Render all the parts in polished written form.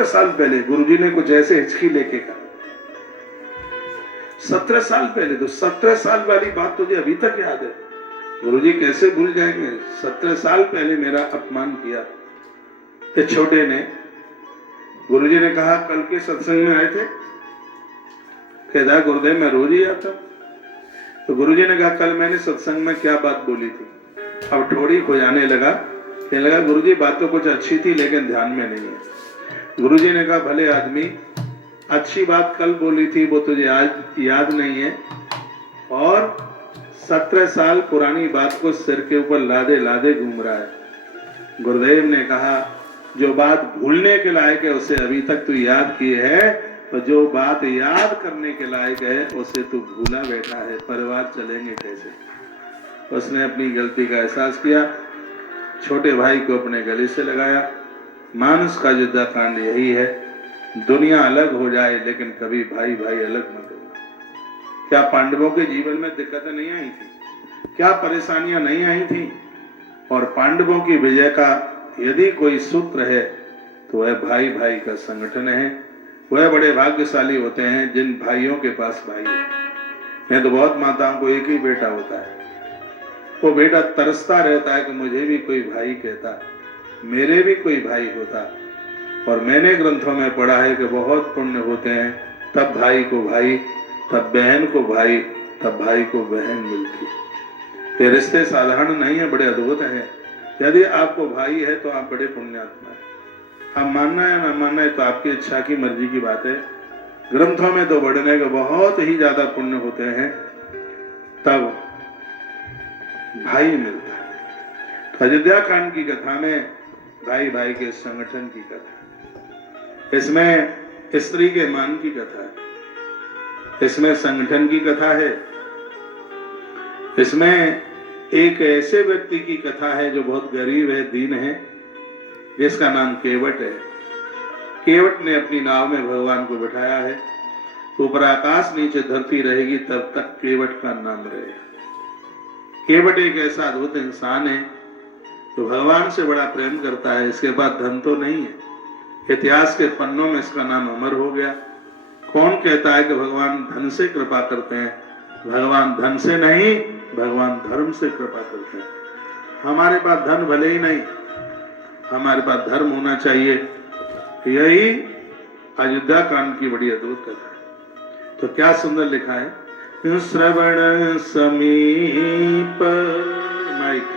17 साल पहले गुरुजी ने कुछ ऐसे हिचकी लेके कहा। 17 साल पहले, तो 17 साल वाली बात तुझे अभी तक याद है? गुरुजी कैसे भूल जाएंगे? 17 साल पहले मेरा अपमान किया। तो छोटे ने, गुरुजी ने कहा कल के सत्संग में आए थे? कहता गुरुदेव मैं रोज ही आता। तो गुरुजी ने कहा कल मैंने सत्संग में क्या बात बोली थी? अब थोड़ी खुजाने लगा, कहने लगा गुरुजी बात तो कुछ अच्छी थी लेकिन ध्यान में नहीं है। गुरुजी ने कहा भले आदमी, अच्छी बात कल बोली थी वो तुझे आज याद नहीं है, और 17 साल पुरानी बात को सिर के ऊपर लादे लादे घूम रहा है। गुरुदेव ने कहा जो बात भूलने के लायक है उसे अभी तक तू याद की है, और जो बात याद करने के लायक है उसे तू भूला बैठा है। परिवार चलेंगे कैसे? उसने अपनी गलती का एहसास किया, छोटे भाई को अपने गले से लगाया। मानस का युद्ध कांड यही है, दुनिया अलग हो जाए लेकिन कभी भाई भाई अलग मत होना। क्या पांडवों के जीवन में दिक्कतें नहीं आई थी? क्या परेशानियां नहीं आई थी? और पांडवों की विजय का यदि कोई सूत्र है तो वह भाई भाई का संगठन है। वह बड़े भाग्यशाली होते हैं जिन भाइयों के पास भाई है। नहीं तो बहुत माताओं को एक ही बेटा होता है, वो बेटा तरसता रहता है कि मुझे भी कोई भाई कहता, मेरे भी कोई भाई होता। और मैंने ग्रंथों में पढ़ा है कि बहुत पुण्य होते हैं तब भाई को भाई, तब बहन को भाई, तब भाई को बहन मिलती। ये रिश्ते साधारण नहीं है, बड़े अद्भुत हैं। यदि आपको भाई है तो आप बड़े पुण्यात्मा है। आप मानना है ना मानना है तो आपकी इच्छा की मर्जी की बात है। ग्रंथों में तो बढ़ने के बहुत ही ज्यादा पुण्य होते हैं तब भाई मिलता है। तो अयोध्या कांड की कथा में भाई भाई के संगठन की कथा, इसमें स्त्री के मान की कथा है, इसमें संगठन की कथा है, इसमें एक ऐसे व्यक्ति की कथा है जो बहुत गरीब है, दीन है, जिसका नाम केवट है। केवट ने अपनी नाव में भगवान को बिठाया है। ऊपर आकाश नीचे धरती रहेगी तब तक केवट का नाम रहेगा। केवट एक ऐसा अद्भुत इंसान है जो भगवान से बड़ा प्रेम करता है। इसके पास धन तो नहीं है, इतिहास के पन्नों में इसका नाम अमर हो गया। कौन कहता है कि भगवान धन से कृपा करते हैं? भगवान धन से नहीं, भगवान धर्म से कृपा करते हैं। हमारे पास धन भले ही नहीं, हमारे पास धर्म होना चाहिए। यही अयोध्या कांड की बड़ी अद्भुत कथा है। तो क्या सुंदर लिखा है, श्रवण समीप माइक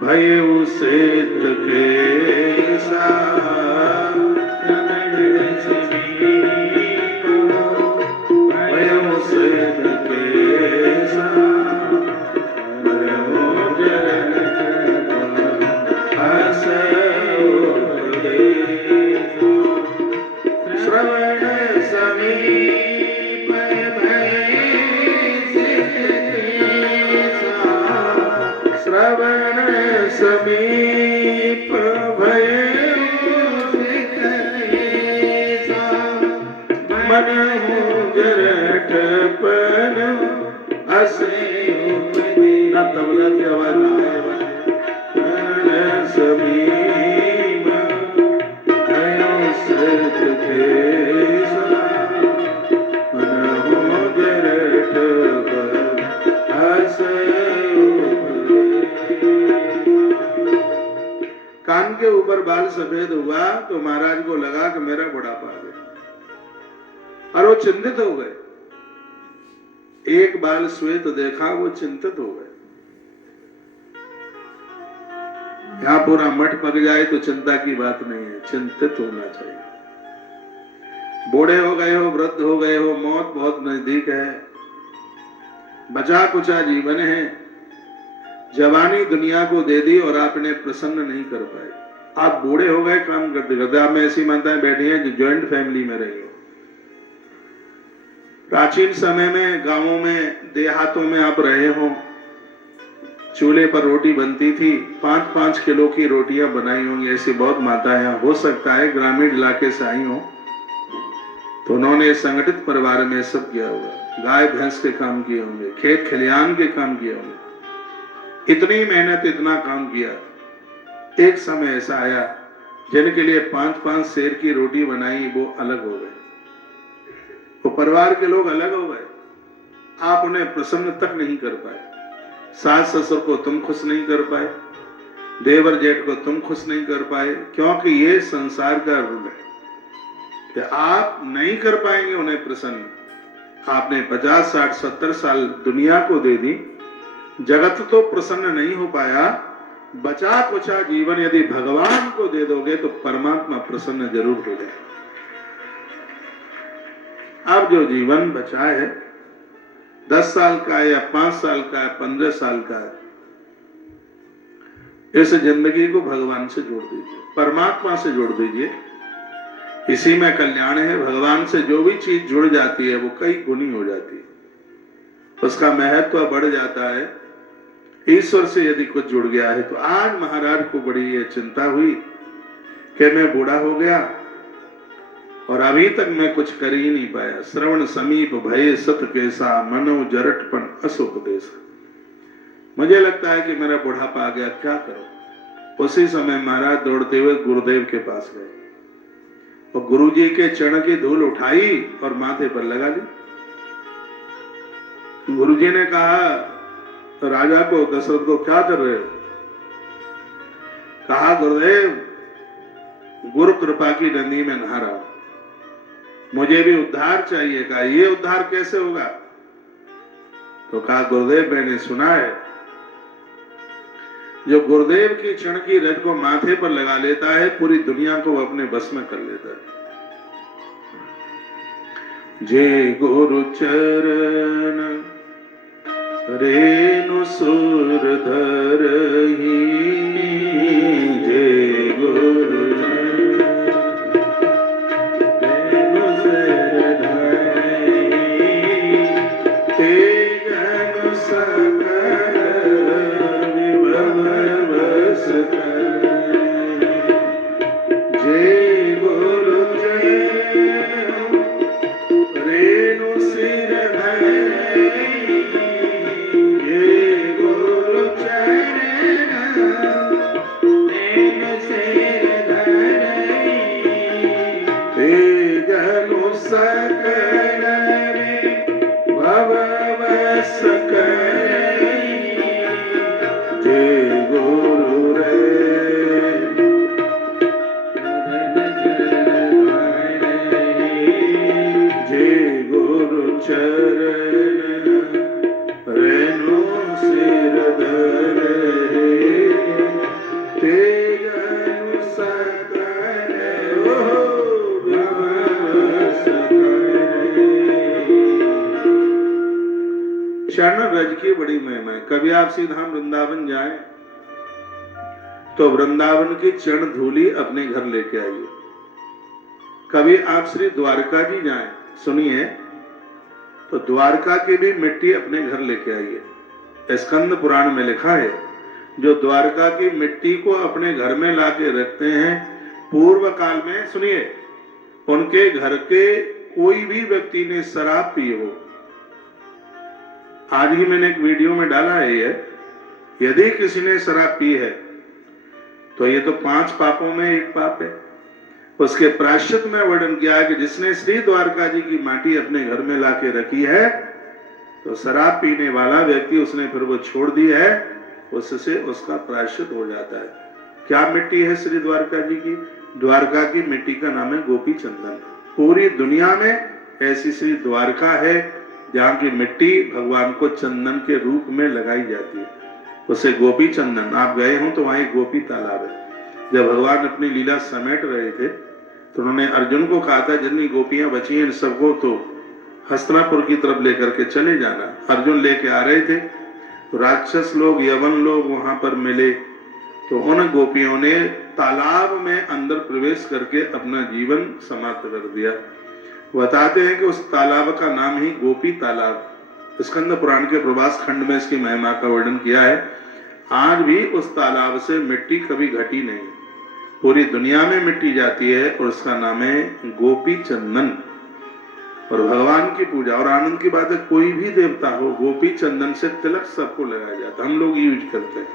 भयउ सेत केसा, भयउ सेत केसा, श्रवण समीप श्रवण समीप मन जरठ पन असे ना तबला की आवाज समीप कान के ऊपर बाल सफेद हुआ तो महाराज को लगा कि मेरा बुढ़ापा आ गया और वो चिंतित हो गए। एक बाल श्वेत देखा, वो चिंतित हो गए। यहां पूरा मठ पक जाए तो चिंता की बात नहीं है, चिंतित होना चाहिए। बूढ़े हो गए हो, वृद्ध हो गए हो, मौत बहुत नजदीक है, बचा कुचा जीवन है, जवानी दुनिया को दे दी और आपने प्रसन्न नहीं कर पाए। आप बूढ़े हो गए काम करते करते। आप में ऐसी माताएं बैठी हैं जो ज्वाइंट फैमिली में रही हो। प्राचीन समय में गांवों में देहातों में आप रहे हो, चूल्हे पर रोटी बनती थी, 5-5 किलो की रोटियां बनाई होंगी। ऐसी बहुत माताएं, हो सकता है ग्रामीण इलाके से आई हो, तो उन्होंने संगठित परिवार में सब किया होगा। गाय भैंस के काम किए होंगे, खेत खलियान के काम किए होंगे, इतनी मेहनत, इतना काम किया। एक समय ऐसा आया, जिनके लिए 5-5 सेर की रोटी बनाई वो अलग हो गए, वो परिवार के लोग अलग हो गए। आप उन्हें प्रसन्न तक नहीं कर पाए। सास ससुर को तुम खुश नहीं कर पाए, देवर जेठ को तुम खुश नहीं कर पाए, क्योंकि ये संसार का रूल है कि आप नहीं कर पाएंगे उन्हें प्रसन्न। आपने 50, 60, 70 साल दुनिया को दे दी, जगत तो प्रसन्न नहीं हो पाया। बचा कुचा जीवन यदि भगवान को दे दोगे तो परमात्मा प्रसन्न जरूर हो जाए। अब जो जीवन बचा है 10 साल का है या 5 साल का है, 15 साल का है, इस जिंदगी को भगवान से जोड़ दीजिए, परमात्मा से जोड़ दीजिए। इसी में कल्याण है। भगवान से जो भी चीज जुड़ जाती है वो कई गुनी हो जाती है, उसका महत्व बढ़ जाता है। ईश्वर से यदि कुछ जुड़ गया है तो आज महाराज को बड़ी ये चिंता हुई कि मैं बूढ़ा हो गया और अभी तक मैं कुछ कर ही नहीं पाया। श्रवण समीप भय सत कैसा, मनो जरटपन असुपदेश। मुझे लगता है कि मेरा बुढ़ापा आ गया, क्या करूं। उसी समय महाराज दौड़ते हुए गुरुदेव के पास गए और गुरु जी के चरण की धूल उठाई और माथे पर लगा ली। गुरु जी ने कहा, तो राजा को, दशरथ को, क्या कर रहे हो? कहा, गुरुदेव गुरु कृपा की नदी में नहा रहा हूं, मुझे भी उद्धार चाहिए। कहा, ये उद्धार कैसे होगा? तो कहा, गुरुदेव मैंने सुना है जो गुरुदेव की चरण की रज को माथे पर लगा लेता है पूरी दुनिया को वो अपने बस में कर लेता है। जय गुरु चरण रेणु सुर धरहि, जय गुरु रेणु सुर धरहि, तेजन सकल विभव वस करहि। जय गुरु रेणु सिर धरहि, सकल भव वस करहि। जय गुरु जय गुरु चरण रेणु सिर धरहि, तेजन सकल चरण रज की बड़ी महिमा है। कभी आप सीधा वृंदावन जाएं तो वृंदावन की चरण धूली अपने घर लेके आइए। कभी आप श्री द्वारका जी जाएं, सुनिए, तो द्वारका की भी मिट्टी अपने घर लेके आइए। स्कंद पुराण में लिखा है, जो द्वारका की मिट्टी को अपने घर में लाके रखते हैं, पूर्व काल में, सुनिए, उनके घर के कोई भी व्यक्ति ने शराब पी हो, आज ही मैंने एक वीडियो में डाला है ये, यदि किसी ने शराब पी है तो ये तो 5 पापों में एक पाप है। उसके प्रायश्चित में वर्णन किया है कि जिसने श्री द्वारका जी की माटी अपने घर में लाके रखी है तो शराब पीने वाला व्यक्ति, उसने फिर वो छोड़ दी है, उससे उसका प्रायश्चित हो जाता है। क्या मिट्टी है श्री द्वारका जी की? द्वारका की मिट्टी का नाम है गोपी चंदन। पूरी दुनिया में ऐसी श्री द्वारका है जहाँ की मिट्टी भगवान को चंदन के रूप में लगाई जाती है, उसे गोपी चंदन। आप गए हो तो वहां एक गोपी तालाब है। जब भगवान अपनी लीला समेट रहे थे तो उन्होंने अर्जुन को कहा था, जितनी गोपियां बची हैं इन सबको तो हस्तिनापुर की तरफ लेकर के चले जाना। अर्जुन लेके आ रहे थे तो राक्षस लोग, यवन लोग वहां पर मिले, तो उन गोपियों ने तालाब में अंदर प्रवेश करके अपना जीवन समाप्त कर दिया। बताते हैं कि उस तालाब का नाम ही गोपी तालाब। स्कंद पुराण के प्रभास खंड में इसकी महिमा का वर्णन किया है। आज भी उस तालाब से मिट्टी कभी घटी नहीं, पूरी दुनिया में मिट्टी जाती है और उसका नाम है गोपी चंदन। और भगवान की पूजा, और आनंद की बात है, कोई भी देवता हो, गोपी चंदन से तिलक सबको लगाया जाता, हम लोग यूज करते हैं।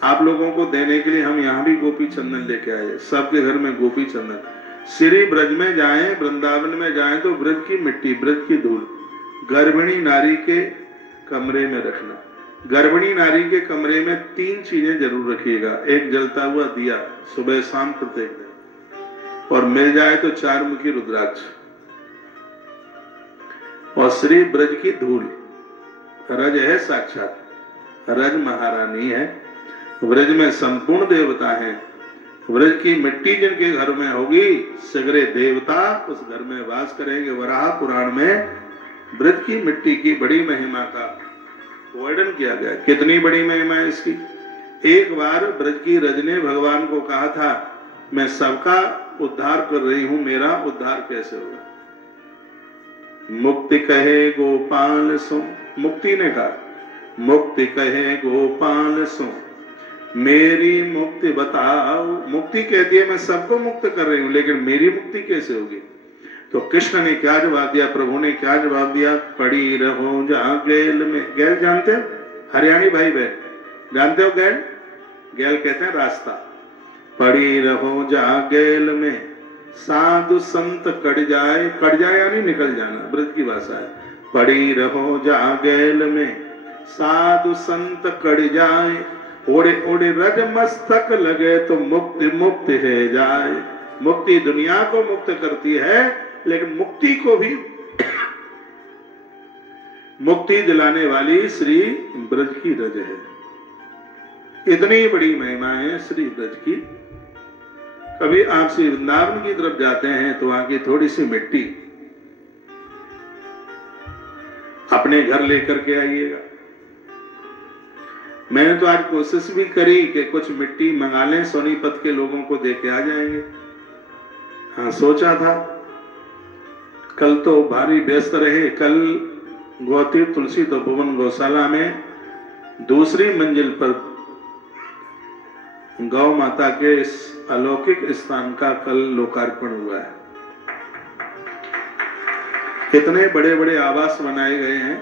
आप लोगों को देने के लिए हम यहाँ भी गोपी चंदन लेके आए, सबके घर में गोपी चंदन। श्री ब्रज में जाएं, वृंदावन में जाएं तो ब्रज की मिट्टी, ब्रज की धूल गर्भिणी नारी के कमरे में रखना। गर्भिणी नारी के कमरे में 3 चीजें जरूर रखिएगा। एक जलता हुआ दिया सुबह शाम प्रत्येक दिन, और मिल जाए तो 4 मुखी रुद्राक्ष, और श्री ब्रज की धूल। रज है साक्षात, रज महारानी है, ब्रज में संपूर्ण देवता हैं। ब्रज की मिट्टी जिनके घर में होगी सगरे देवता उस घर में वास करेंगे। वराह पुराण में ब्रज की मिट्टी की बड़ी महिमा का वर्णन किया गया। कितनी बड़ी महिमा है इसकी। एक बार ब्रज की रज ने भगवान को कहा था, मैं सबका उद्धार कर रही हूं, मेरा उद्धार कैसे होगा। मुक्ति कहे गोपाल सो, मुक्ति ने कहा, मुक्ति कहे गोपाल सो मेरी मुक्ति बताओ। मुक्ति कहती है मैं सबको मुक्त कर रही हूं, लेकिन मेरी मुक्ति कैसे होगी। तो कृष्ण ने क्या जवाब दिया, प्रभु ने क्या जवाब दिया, पड़ी रहो जहां गैल में। गैल जानते हो, हरियाणी भाई बहन जानते हो गैल? गैल कहते हैं रास्ता। पड़ी रहो जहां गैल में साधु संत कट जाए, कट जाए यानी निकल जाना, ब्रज की भाषा है। पड़ी रहो जहां गैल में साधु संत कट जाए, ओढ़े ओढ़े रज मस्तक लगे तो मुक्ति मुक्ति है जाए। मुक्ति दुनिया को मुक्त करती है, लेकिन मुक्ति को भी मुक्ति दिलाने वाली श्री ब्रज की रज है। इतनी बड़ी महिमा है श्री ब्रज की। कभी आप श्री वृंदावन की तरफ जाते हैं तो वहां की थोड़ी सी मिट्टी अपने घर लेकर के आइएगा। मैंने तो आज कोशिश भी करी कि कुछ मिट्टी मंगा लें, सोनीपत के लोगों को दे के आ जाएंगे। हाँ सोचा था, कल तो भारी व्यस्त रहे। कल गौती तुलसी तपोवन गौशाला में दूसरी मंजिल पर गौ माता के इस अलौकिक स्थान का कल लोकार्पण हुआ है। कितने बड़े बड़े आवास बनाए गए हैं,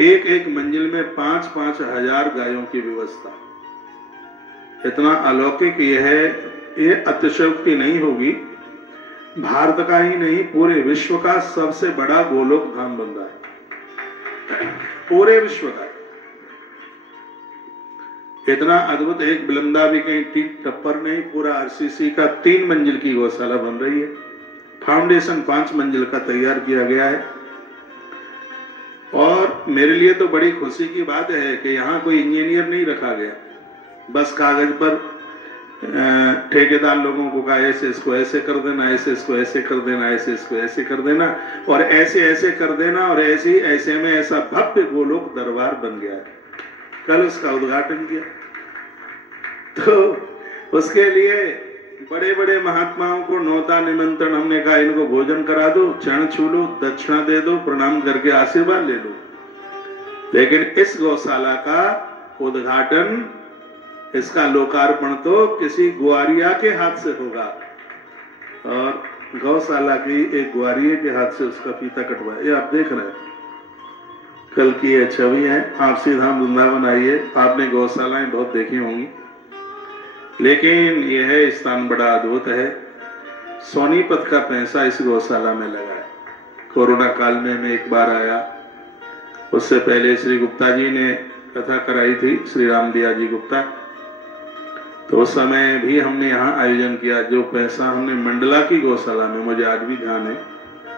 एक एक मंजिल में 5-5 हजार गायों की व्यवस्था। इतना अलौकिक ये है, ये अतिशयोक्ति नहीं होगी। भारत का ही नहीं पूरे विश्व का सबसे बड़ा गोलोक धाम बन रहा है, पूरे विश्व का। इतना अद्भुत, एक बिलंदा भी कहीं टीट टप्पर नहीं, पूरा आरसीसी का 3 मंजिल की गौशाला बन रही है। फाउंडेशन 5 मंजिल का तैयार किया गया है। और मेरे लिए तो बड़ी खुशी की बात है कि यहाँ कोई इंजीनियर नहीं रखा गया, बस कागज पर ठेकेदार लोगों को कहा ऐसे इसको ऐसे कर देना, ऐसे इसको ऐसे कर देना, ऐसे इसको ऐसे कर देना, और ऐसे ऐसे कर देना, और ऐसे ऐसे में ऐसा भव्य गोलोक दरबार बन गया है। कल उसका उद्घाटन किया। तो उसके लिए बड़े बड़े महात्माओं को न्योता निमंत्रण, हमने कहा इनको भोजन करा दो, चरण छू लो, दक्षिणा दे दो, प्रणाम करके आशीर्वाद ले लो। लेकिन इस गौशाला का उद्घाटन, इसका लोकार्पण तो किसी ग्वारिया के हाथ से होगा, और गौशाला की एक ग्वारिये के हाथ से उसका फीता कटवाया। ये आप देख रहे हैं, कल की ये छवि है। आप सीधा वृंदावन आइए, आपने गौशालाएं बहुत देखी होंगी, लेकिन यह स्थान बड़ा अद्भुत है। सोनीपत का पैसा इस गौशाला में लगा है। कोरोना काल में मैं एक बार आया, उससे पहले श्री गुप्ता जी ने कथा कराई थी, श्री राम दिया जी गुप्ता, तो उस समय भी हमने यहाँ आयोजन किया। जो पैसा हमने मंडला की गौशाला में, मुझे आज भी ध्यान है,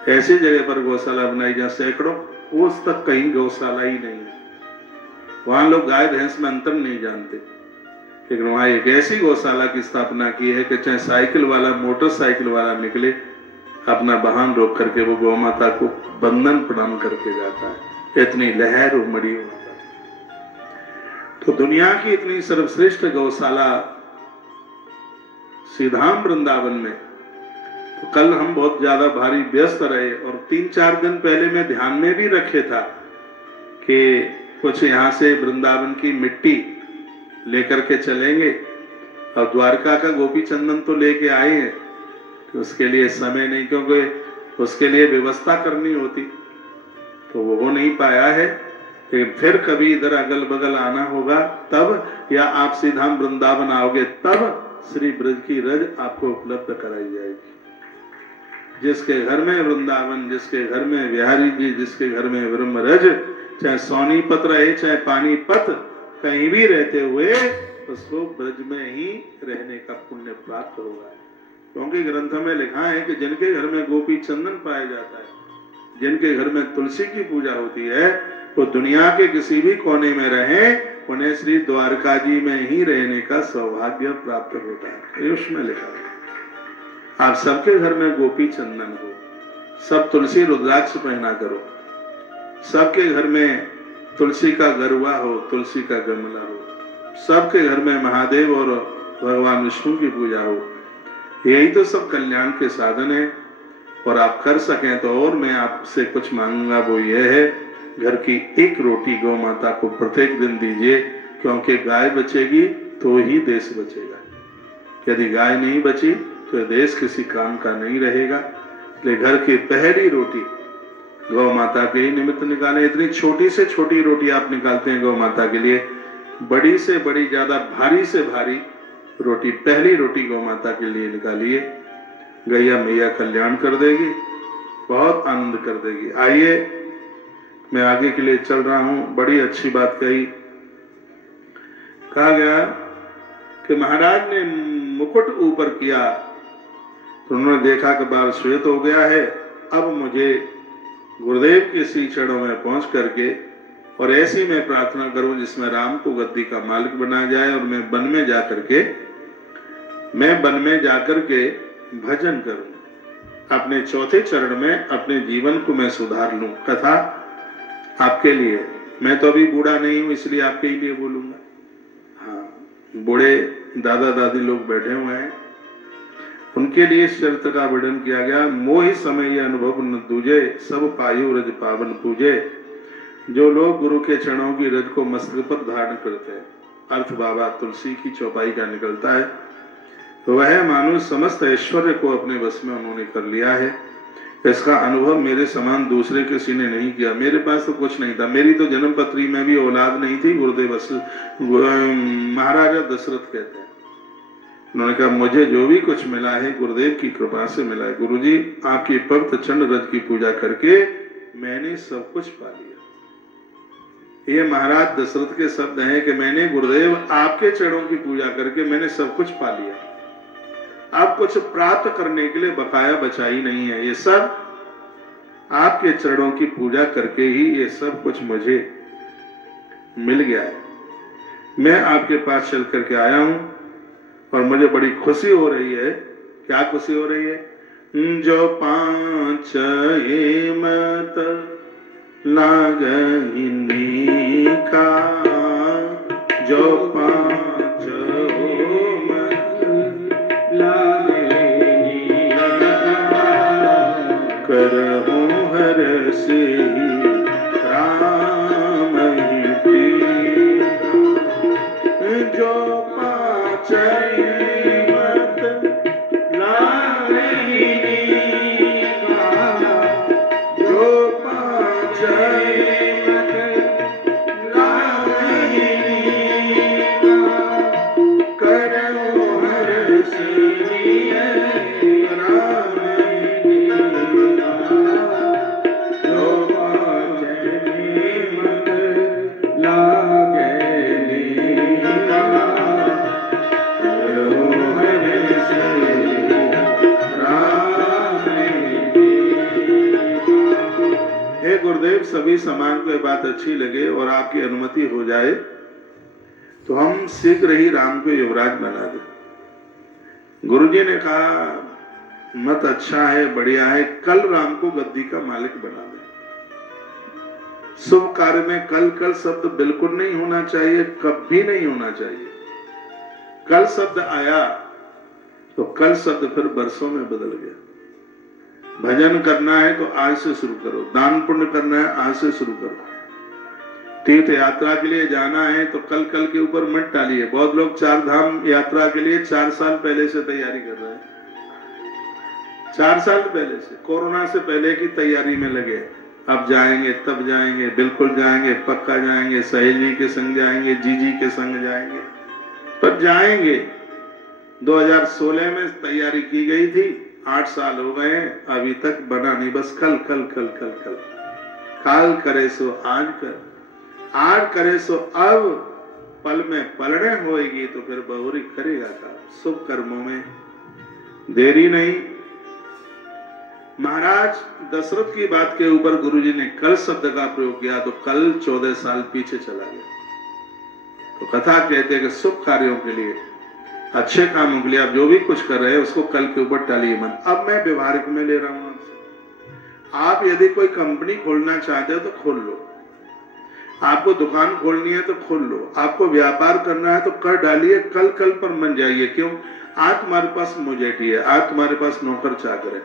ऐसी जगह पर गौशाला बनाई जहाँ सैकड़ों कोस तक कहीं गौशाला ही नहीं है। वहां लोग गाय भैंस में अंतर नहीं जानते, लेकिन वहां एक ऐसी गौशाला की स्थापना की है कि चाहे साइकिल वाला, मोटरसाइकिल वाला निकले, अपना वाहन रोक करके वो गौ माता को बंधन प्रणाम करके जाता है। इतनी लहर उमड़ी वहां पर। तो दुनिया की इतनी सर्वश्रेष्ठ गौशाला सीधाम वृंदावन में। तो कल हम बहुत ज्यादा भारी व्यस्त रहे, और 3-4 दिन पहले मैं ध्यान में भी रखे था कि कुछ यहाँ से वृंदावन की मिट्टी लेकर के चलेंगे, और द्वारका का गोपी चंदन तो लेके आए हैं, तो उसके लिए समय नहीं, क्योंकि उसके लिए व्यवस्था करनी होती, तो वो हो नहीं पाया है। लेकिन फिर कभी इधर अगल बगल आना होगा तब, या आप सीधा वृंदावन आओगे तब श्री ब्रज की रज आपको उपलब्ध कराई जाएगी। जिसके घर में वृंदावन, जिसके घर में बिहारी जी, जिसके घर में ब्रह्म रज, चाहे सोनीपत रहे चाहे पानीपत, कहीं भी रहते हुए उसको ब्रज में ही रहने का पुण्य प्राप्त होगा। क्योंकि ग्रंथ में लिखा है कि जिनके घर में गोपी चंदन पाया जाता है, जिनके घर में तुलसी की पूजा होती है, वो दुनिया के किसी भी कोने में रहे, उन्हें श्री द्वारका जी में ही रहने का सौभाग्य प्राप्त होता है। ये उसमें लिखा है। आप सबके घर में गोपी चंदन हो, सब तुलसी रुद्राक्ष पहना करो, सबके घर में तुलसी का गरुआ हो, तुलसी का गमला हो, सबके घर में महादेव और भगवान विष्णु की पूजा हो। यही तो सब कल्याण के साधन है। और आप कर सकें तो, और मैं आपसे कुछ मांगूंगा, वो ये है, घर की एक रोटी गौ माता को प्रत्येक दिन दीजिए, क्योंकि गाय बचेगी तो ही देश बचेगा। यदि गाय नहीं बची तो देश किसी काम का नहीं रहेगा। इसलिए घर की पहली रोटी गौ माता के ही निमित्त निकालें। इतनी छोटी से छोटी रोटी आप निकालते हैं गौ माता के लिए, बड़ी से बड़ी, ज्यादा भारी से भारी रोटी, पहली रोटी गौ माता के लिए निकालिए। गैया मैया कल्याण कर देगी, बहुत आनंद कर देगी। आइए, मैं आगे के लिए चल रहा हूं। बड़ी अच्छी बात कही। कहा गया कि महाराज ने मुकुट ऊपर किया तो उन्होंने देखा कि बाल श्वेत हो गया है। अब मुझे गुरुदेव के श्री चरणों में पहुंच करके और ऐसी मैं प्रार्थना करूं जिसमें राम को गद्दी का मालिक बनाया जाए, और मैं वन में जाकर के भजन करूं। अपने चौथे चरण में अपने जीवन को मैं सुधार लूं। कथा आपके लिए, मैं तो अभी बूढ़ा नहीं हूं इसलिए आपके ही लिए बोलूंगा। हाँ, बूढ़े दादा दादी लोग बैठे हुए हैं, उनके लिए इस चरित्र का वर्णन किया गया। मोहि समय यह अनुभव न दूजे, सब पायु रज पावन पूजे। जो लोग गुरु के चरणों की रज को मस्तक पर धारण करते हैं, अर्थ बाबा तुलसी की चौपाई का निकलता है, तो वह मानो समस्त ऐश्वर्य को अपने बस में उन्होंने कर लिया है। इसका अनुभव मेरे समान दूसरे किसी ने नहीं किया। मेरे पास तो कुछ नहीं था, मेरी तो जन्म पत्री में भी औलाद नहीं थी। गुरुदेव महाराजा दशरथ कहते हैं, उन्होंने कहा मुझे जो भी कुछ मिला है गुरुदेव की कृपा से मिला है। गुरुजी आपकी पवित्र चंड रज की पूजा करके मैंने सब कुछ पा लिया। ये महाराज दशरथ के शब्द हैं कि मैंने गुरुदेव आपके चरणों की पूजा करके मैंने सब कुछ पा लिया। आप कुछ प्राप्त करने के लिए बकाया बचा ही नहीं है। ये सब आपके चरणों की पूजा करके ही ये सब कुछ मुझे मिल गया है। मैं आपके पास चल करके आया हूं और मुझे बड़ी खुशी हो रही है। क्या खुशी हो रही है? जो पांच मत लागनी का, जो पांच मत लागनी करहूं हर से राम ही प्रिय। जो पांच मत लागनी का, जो पांच मत लागनी का करहूं हर से राम ही प्रिय। जो पांच मत लागनी का करहूं हर से राम ही प्रिय। हे गुरुदेव, सभी समाज को ये बात अच्छी लगे और आपकी अनुमति हो जाए तो हम शीघ्र ही राम को युवराज बना दें। गुरुजी ने कहा मत अच्छा है, बढ़िया है, कल राम को गद्दी का मालिक बना दें। शुभ कार्य में कल कल शब्द बिल्कुल नहीं होना चाहिए, कभी नहीं होना चाहिए। कल शब्द आया तो कल शब्द फिर बरसों में बदल गया। भजन करना है तो आज से शुरू करो, दान पुण्य करना है आज से शुरू करो, तीर्थ यात्रा के लिए जाना है तो कल कल के ऊपर मत टालिए। बहुत लोग 4 धाम यात्रा के लिए 4 साल पहले से तैयारी कर रहे हैं। 4 साल पहले से, कोरोना से पहले की तैयारी में लगे। अब जाएंगे तब जाएंगे, बिल्कुल जाएंगे, पक्का जाएंगे, सहेली के संग जाएंगे, जीजी के संग जाएंगे, पर जाएंगे। 2016 में तैयारी की गई थी, 8 साल हो गए, अभी तक बना नहीं। बस कल कल कल कल कल काल करे सो आज कर, आज करे सो अब, पल में पलड़े होएगी तो फिर बहुरी करेगा का। शुभ कर्मों में देरी नहीं। महाराज दशरथ की बात के ऊपर गुरुजी ने कल शब्द का प्रयोग किया तो कल 14 साल पीछे चला गया। तो कथा कहते हैं कि शुभ कार्यों के लिए, अच्छे कामों के लिए आप जो भी कुछ कर रहे हैं उसको कल के ऊपर टालिए मत। अब मैं व्यवहारिक में ले रहा हूं आपसे। आप यदि कोई कंपनी खोलना चाहते हो तो खोल लो, आपको दुकान खोलनी है तो खोल लो, आपको व्यापार करना है तो कर डालिए, कल कल पर मन जाइए। क्यों? आज तुम्हारे पास मुजेठी है, आज तुम्हारे पास नौकर चाकर है,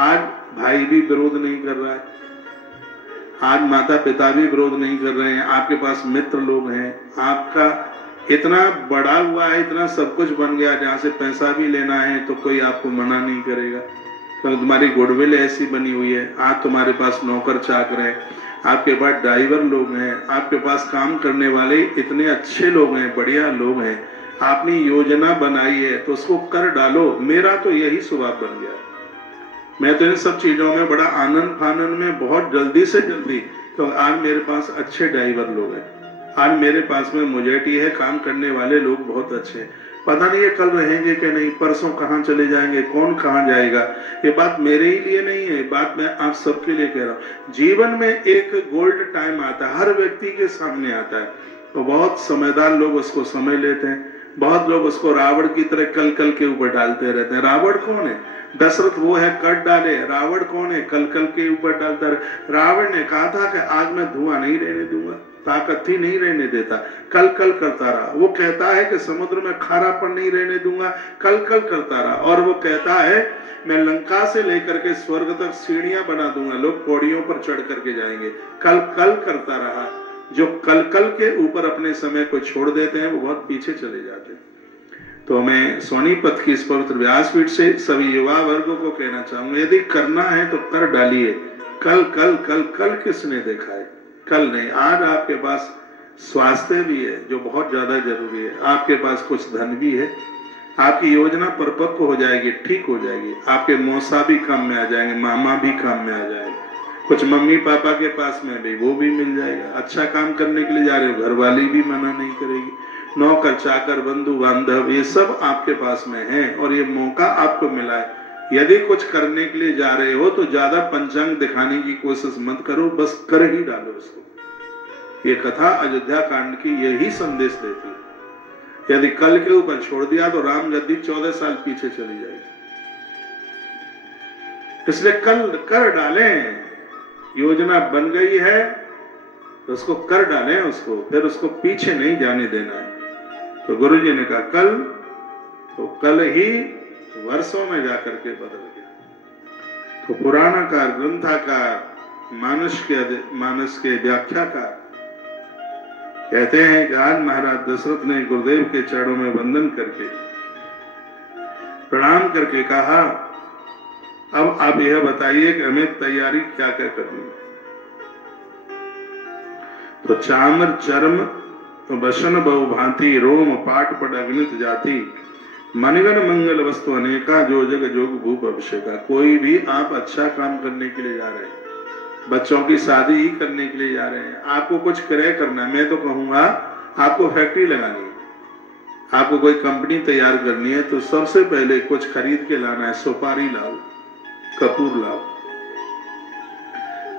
आज भाई भी विरोध नहीं कर रहा है, आज माता पिता भी विरोध नहीं कर रहे हैं, आपके पास मित्र लोग हैं, आपका इतना बड़ा हुआ है, इतना सब कुछ बन गया, जहां से पैसा भी लेना है तो कोई आपको मना नहीं करेगा, तो तुम्हारी गुडविल ऐसी बनी हुई है। आज तुम्हारे पास नौकर चाकर है, आपके पास ड्राइवर लोग हैं, आपके पास काम करने वाले इतने अच्छे लोग हैं, बढ़िया लोग हैं, आपने योजना बनाई है तो उसको कर डालो। मेरा तो यही स्वभाव बन गया। मैं तो इन सब चीजों में बड़ा आनंद फानंद में बहुत जल्दी से जल्दी, तो आज मेरे पास अच्छे ड्राइवर लोग हैं, आज मेरे पास में मुजेठी है, काम करने वाले लोग बहुत अच्छे हैं। पता नहीं ये कल रहेंगे कि नहीं, परसों कहाँ चले जाएंगे, कौन कहाँ जाएगा। ये बात मेरे ही लिए नहीं है, बात मैं आप सबके लिए कह रहा हूँ। जीवन में एक गोल्ड टाइम आता है, हर व्यक्ति के सामने आता है, तो बहुत समझदार लोग उसको समझ लेते हैं, बहुत लोग उसको रावण की तरह कल कल के ऊपर डालते रहते हैं। रावण कौन है? दशरथ वो है कट डाले। रावण कौन है? कल कल के ऊपर डालता रहे। रावण ने कहा था कि आज मैं धुआं नहीं रहने दूंगा, ताकत ही नहीं रहने देता, कल कल करता रहा। वो कहता है कि समुद्र में खारापन नहीं रहने दूंगा, कल कल करता रहा। और वो कहता है मैं लंका से लेकर के स्वर्ग तक सीढ़ियां बना दूंगा, लोग पौड़ियों पर चढ़ करके जाएंगे, कल कल करता रहा। जो कल कल के ऊपर अपने समय को छोड़ देते हैं वो बहुत पीछे चले जाते हैं। तो मैं सोनीपत की इस पवित्र व्यासपीठ से सभी युवा वर्गों को कहना चाहूंगा, यदि करना है तो कर डालिए। कल कल कल कल किसने देखा है? कल नहीं। आज आपके पास स्वास्थ्य भी है जो बहुत ज्यादा जरूरी है, आपके पास कुछ धन भी है, आपकी योजना परिपक्व हो जाएगी, ठीक हो जाएगी, आपके मौसा भी काम में आ जाएंगे, मामा भी काम में आ जाएंगे, कुछ मम्मी पापा के पास में भी वो भी मिल जाएगा। अच्छा काम करने के लिए जा रहे हो, घर वाली भी मना नहीं करेगी, नौकर चाकर बंधु बांधव ये सब आपके पास में है और ये मौका आपको मिला है। यदि कुछ करने के लिए जा रहे हो तो ज्यादा पंचांग दिखाने की कोशिश मत करो, बस कर ही डालो उसको। ये कथा अयोध्या कांड की यही संदेश देती है। यदि कल के ऊपर छोड़ दिया तो राम गद्दी 14 साल पीछे चली जाएगी। इसलिए कल कर डालें, योजना बन गई है तो उसको कर डालें, उसको फिर उसको पीछे नहीं जाने देना है। तो गुरुजी ने कहा कल, तो कल ही वर्षों में जाकर के बदल गया। तो पुराणकार, ग्रंथाकार, मानस के व्याख्याकार कहते हैं कि आज महाराज दशरथ ने गुरुदेव के चरणों में वंदन करके प्रणाम करके कहा, अब आप यह बताइए कि हमें तैयारी क्या क्या करनी है। तो चामर चर्म वसन बहु भांति, रोम पाट पट अग्नित जाति, मनगण मंगल वस्तु अनेका, जो जग जोग भूप अभिषेका। कोई भी आप अच्छा काम करने के लिए जा रहे हैं, बच्चों की शादी ही करने के लिए जा रहे हैं, आपको कुछ क्रय करना है, मैं तो कहूंगा आपको फैक्ट्री लगानी है, आपको कोई कंपनी तैयार करनी है, तो सबसे पहले कुछ खरीद के लाना है। सुपारी लाओ, कपूर लाओ,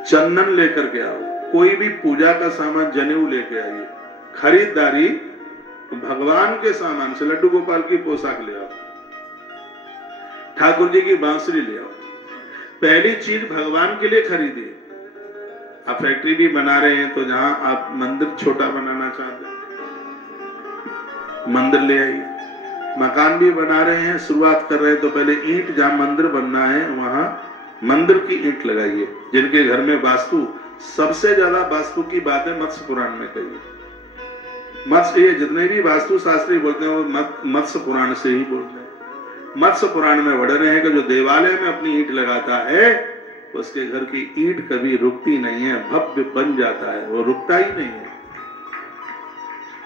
चंदन लेकर के आओ, कोई भी पूजा का सामान, जनेऊ लेके आइए। खरीदारी भगवान के सामान से लड्डू गोपाल की पोशाक ले आओ, ठाकुर जी की बांसुरी ले आओ। पहली चीज भगवान के लिए खरीदिए। आप फैक्ट्री भी बना रहे हैं तो जहां आप मंदिर छोटा बनाना चाहते हैं, मंदिर ले आइए। मकान भी बना रहे हैं, शुरुआत कर रहे हैं, तो पहले ईंट, जहां मंदिर बनना है वहां मंदिर की ईंट लगाइए। जिनके घर में वास्तु, सबसे ज्यादा वास्तु की बातें मत्स्य पुराण में कही है। मत्स्य, ये जितने भी वास्तु शास्त्री बोलते हैं वो मत्स्य पुराण से ही बोलते हैं। मत्स्य पुराण में वर्णन है कि जो देवालय में अपनी ईंट लगाता है उसके घर की ईंट कभी रुकती नहीं है, भव्य बन जाता है, वो रुकता ही नहीं है।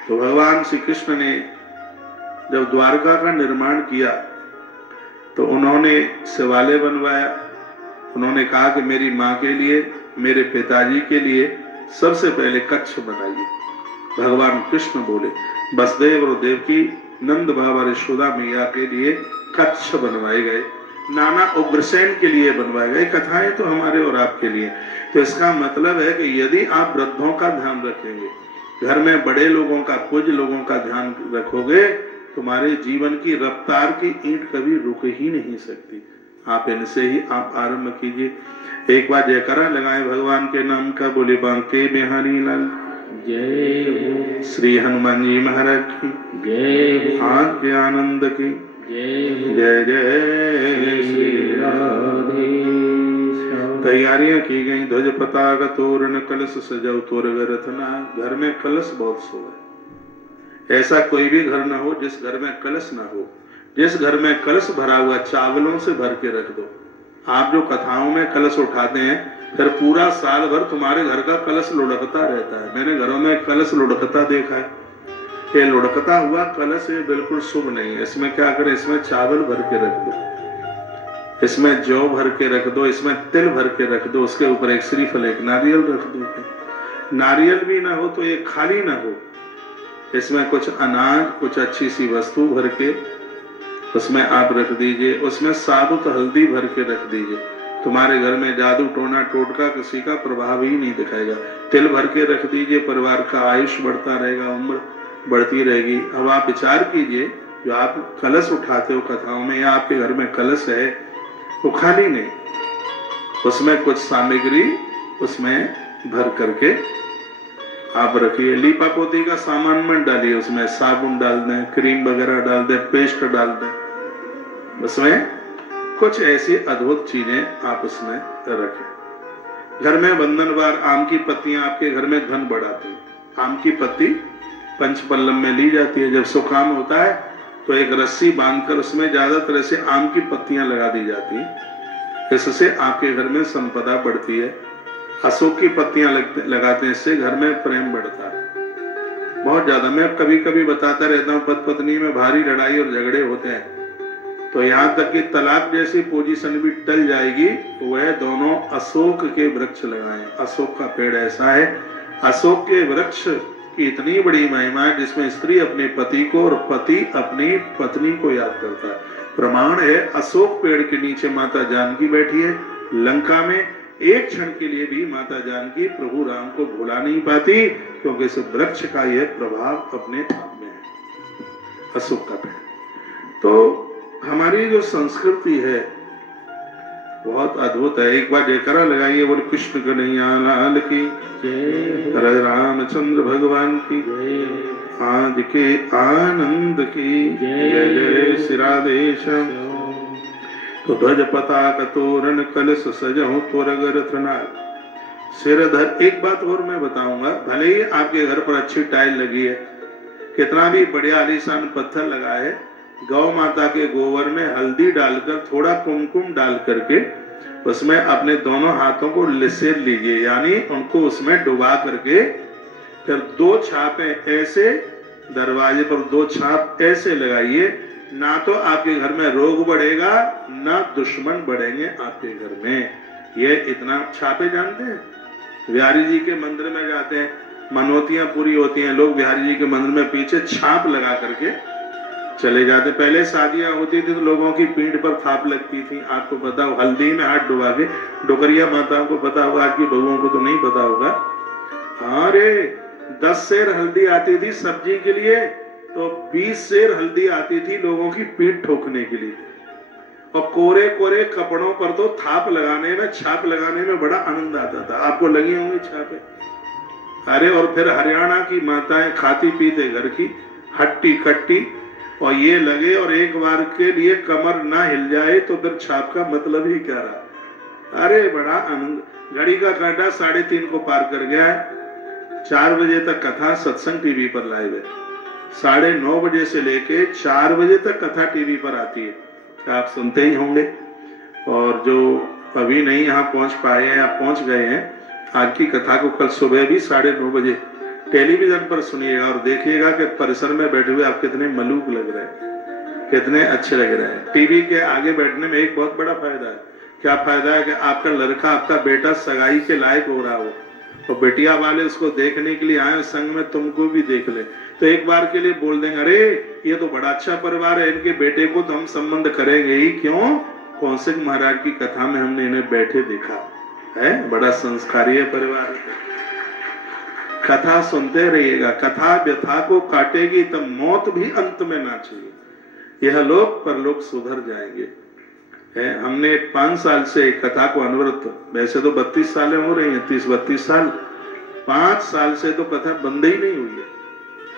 तो भगवान श्री कृष्ण ने जब द्वारका का निर्माण किया तो उन्होंने शिवालय बनवाया। उन्होंने कहा कि मेरी माँ के लिए, मेरे पिताजी के लिए सबसे पहले कच्छ बनाइए। भगवान कृष्ण बोले, वसुदेव और देवकी, नंद बाबा, यशोदा मैया के लिए कच्छ बनवाए गए, नाना उग्रसेन के लिए बनवाए गए। कथाएं तो हमारे और आपके लिए। तो इसका मतलब है कि यदि आप वृद्धों का ध्यान रखेंगे, घर में बड़े लोगों का, कुछ लोगों का ध्यान रखोगे, तुम्हारे जीवन की रफ्तार की ईंट कभी रुक ही नहीं सकती। आप इनसे ही आप आरंभ कीजिए। एक बार जयकारा लगाएं भगवान के नाम का, बोले बांके बिहारी लाल जय हो, श्री हनुमान जी महाराज की जय हो, आज्ञ आनंद की जय हो, जय जय श्री राधे श्याम। तैयारियां की गई, ध्वज पताका तोरण कलश सजाओ तोरग रथना। घर में कलश बहुत शोभा है। ऐसा कोई भी घर ना हो जिस घर में कलश ना हो। जिस घर में कलश भरा हुआ चावलों से भर के रख दो। आप जो कथाओं में कलश उठाते हैं, फिर पूरा साल भर तुम्हारे घर का कलश लुढ़कता रहता है। मैंने घरों में कलश लुढ़कता देखा है। ये लुढ़कता हुआ कलश ये बिल्कुल शुभ नहीं है। इसमें क्या करें, इसमें चावल भर के रख दो, इसमें जौ भर के रख दो, इसमें तिल भर के रख दो, उसके ऊपर एक श्रीफल, एक नारियल रख दो। नारियल भी ना हो तो ये खाली ना हो, इसमें कुछ अनाज, कुछ अच्छी सी वस्तु भर के उसमें आप रख दीजिए। उसमें साबुत हल्दी भर के रख दीजिए। तुम्हारे घर में जादू टोना टोटका किसी का प्रभाव ही नहीं दिखाएगा। तिल भर के रख दीजिए, परिवार का आयुष बढ़ता रहेगा, उम्र बढ़ती रहेगी। अब आप विचार कीजिए, जो आप कलश उठाते हो कथाओं में, या आपके घर में कलश है, वो खाली नहीं, उसमें कुछ सामग्री उसमें भर करके आप रखिए। लीपा पोती का सामान मत डालिए, उसमें साबुन डाल दें, क्रीम वगैरह डाल दें, पेस्ट डाल दें, उसमें कुछ ऐसी अद्भुत चीजें आप उसमें रखें। घर में वंदनवार आम की पत्तियां आपके घर में धन बढ़ाती है। आम की पत्ती पंचपल्लम में ली जाती है। जब सुखाम होता है तो एक रस्सी बांधकर उसमें ज्यादा तरह से आम की पत्तियां लगा दी जाती है। इससे आपके घर में संपदा बढ़ती है। अशोक की पत्तियां लगाते हैं, इससे घर में प्रेम बढ़ता है बहुत ज्यादा। मैं कभी कभी बताता रहता हूँ, पति पत्नी में भारी लड़ाई और झगड़े होते हैं तो यहाँ तक कि तलाक जैसी पोजीशन भी टल जाएगी, तो वह दोनों अशोक के वृक्ष लगाएं। अशोक का पेड़ ऐसा है, अशोक के वृक्ष की इतनी बड़ी महिमा है जिसमें स्त्री अपने पति को और पति अपनी पत्नी को याद करता है। प्रमाण है, अशोक पेड़ के नीचे माता जानकी बैठी है लंका में। एक क्षण के लिए भी माता जानकी प्रभु राम को भुला नहीं पाती, क्योंकि इस वृक्ष का यह प्रभाव अपने आप में है, अशोक का पेड़। तो हमारी जो संस्कृति है बहुत अद्भुत है। एक बार जयकारा लगाइए, बोले कृष्ण कन्हैया लाल की जय, रामचंद्र भगवान की जय, आज के आनंद की जय जय श्री राधे श्याम। तो ध्वज पताका तोरण कलश सजहु त्वरग रथनाल। सिरधर, एक बात और मैं बताऊंगा, भले ही आपके घर पर अच्छी टाइल लगी है, कितना भी बढ़िया आलीशान पत्थर लगा है, गौ माता के गोबर में हल्दी डालकर, थोड़ा कुमकुम डाल करके उसमें अपने दोनों हाथों को लिसेर लीजिए, यानी उनको उसमें डुबा करके फिर 2 छापे ऐसे दरवाजे पर 2 छाप ऐसे लगाइए। ना तो आपके घर में रोग बढ़ेगा, ना दुश्मन बढ़ेंगे आपके घर में। ये इतना छापे जानते हैं, बिहारी जी के मंदिर में जाते हैं, मनोतियां पूरी होती हैं, लोग बिहारी जी के मंदिर में पीछे छाप लगा करके चले जाते। पहले शादियां होती थी तो लोगों की पीठ पर थाप लगती थी, आपको पता हो, हल्दी में हाथ डुबा के। डोकरिया माताओं को पता होगा, आपकी बहुओं को तो नहीं पता होगा। अरे 10 सेर हल्दी आती थी सब्जी के लिए, तो 20 सेर हल्दी आती थी लोगों की पीठ ठोकने के लिए। और कोरे कोरे कपड़ों पर तो थाप लगाने में, छाप लगाने में बड़ा आनंद आता था। आपको लगी होंगी छापे। अरे और फिर हरियाणा की माताएं खाती पीते घर की हट्टी कट्टी, और ये लगे और एक बार के लिए कमर ना हिल जाए तो फिर छाप का मतलब ही क्या रहा। अरे बड़ा आनंद। घड़ी का कांटा 3:30 को पार कर गया है। 4 बजे तक कथा सत्संग टीवी पर लाइव है। 9:30 बजे से लेके 4 बजे तक कथा टीवी पर आती है, आप सुनते ही होंगे। और जो अभी नहीं यहाँ पहुंच पाए हैं या पहुंच गए हैं, आज की कथा को कल सुबह भी 9:30 बजे टेलीविजन पर सुनिएगा और देखिएगा कि परिसर में बैठे हुए आप कितने मलूक लग रहे हैं, कितने अच्छे लग रहे हैं। टीवी के आगे बैठने में एक बहुत बड़ा फायदा है। क्या फायदा है कि आपका लड़का, आपका बेटा सगाई के लायक हो रहा हो तो बेटिया वाले उसको देखने के लिए आए, संग में तुमको भी देख ले, तो एक बार के लिए बोल देंगे, अरे ये तो बड़ा अच्छा परिवार है, इनके बेटे को तो हम संबंध करेंगे ही। क्यों? कौशिक महाराज की कथा में हमने इन्हें बैठे देखा है, बड़ा संस्कारी परिवार है। कथा सुनते रहिएगा, कथा व्यथा को काटेगी तब मौत भी अंत में नाचेगी। यह लोग परलोक सुधर जाएंगे। है, हमने 5 साल से कथा को अनवरत, वैसे तो 32 सालें हो रही हैं, 30-32 साल, 5 साल से तो कथा बंद ही नहीं हुई है।